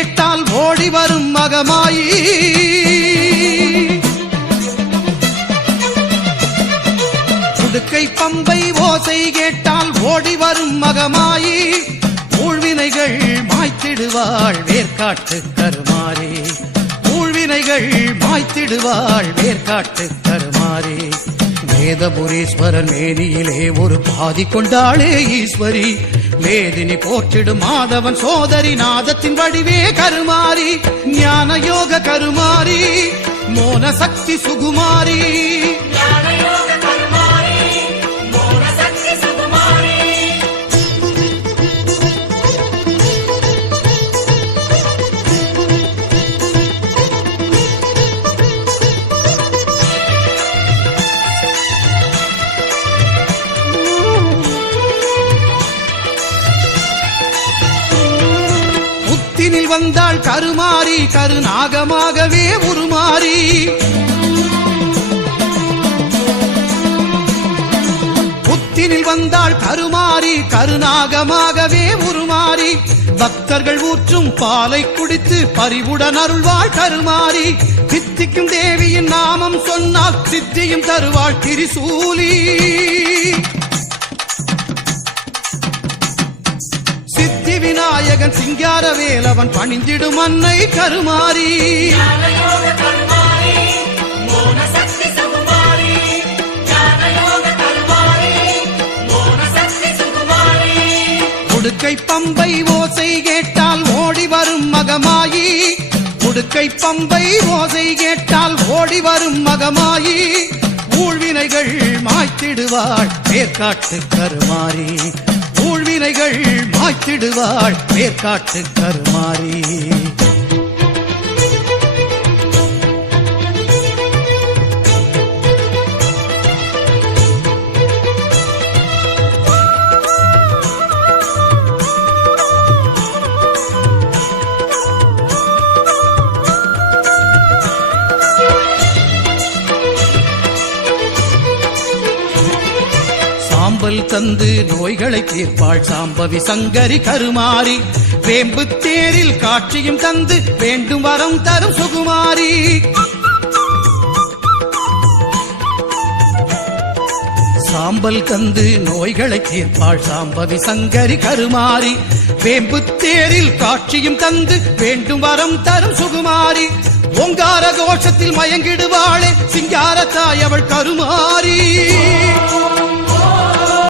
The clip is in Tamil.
கேட்டால் ஓடி வரும் மகமாயி, உடுக்கை பம்பை ஓசை கேட்டால் ஓடி வரும் மகமாயி, ஊழ்வினைகள் மாய்த்திடுவாள் வேர்க்காட்டு கருமாறி, ஊழ்வினைகள் மாய்த்திடுவாள் வேர்க்காட்டு கருமாறி. வேதபுரீஸ்வரன் மேனியிலே ஒரு பாதி கொண்டாளே ஈஸ்வரி, வேதினி போற்றிடும் மாதவன் சோதரி நாதத்தின் வடிவே கருமாறி, ஞான யோக கருமாறி, மோன சக்தி சுகுமாரி. வந்தாள் கருமாறி, கருநாகமாகவே உருமாறி, புத்தினில் வந்தாள் கருமாறி, கருநாகமாகவே உருமாறி, பக்தர்கள் ஊற்றும் பாலை குடித்து பரிவுடன் அருள்வாள் கருமாறி, சித்திக்கும் தேவியின் நாமம் சொன்னால் சித்தியும் தருவாள் திரிசூலி. விநாயகன் சிங்கார வேலவன் பணிந்திடும் அன்னை கருமாறி, உடுக்கை பம்பை ஓசை கேட்டால் ஓடி வரும் மகமாயி, உடுக்கை பம்பை ஓசை கேட்டால் ஓடி வரும் மகமாயி, ஊழ்வினைகள் மாய்த்திடுவாள் வேர்க்காட்டு கருமாறி, ஊழ்வினைகள் மாய்த்திடுவாள் வேர்க்காட்டு கருமாறி. சாம்பல் தந்து நோய்களை தீர்ப்பாள் சாம்பவி சங்கரி கருமாறி, வேம்பு தேரில் காட்சியும் தந்து வேண்டும் வரம் தரும் சுகுமாரி, சாம்பல் தந்து நோய்களை தீர்ப்பாள் சாம்பவி சங்கரி கருமாரி, வேம்பு தேரில் காட்சியும் தந்து வேண்டும் வரம் தரும் சுகுமாரி, ஓங்கார கோஷத்தில் மயங்கிடுவாளே சிங்கார தாய் அவள் கருமாரி.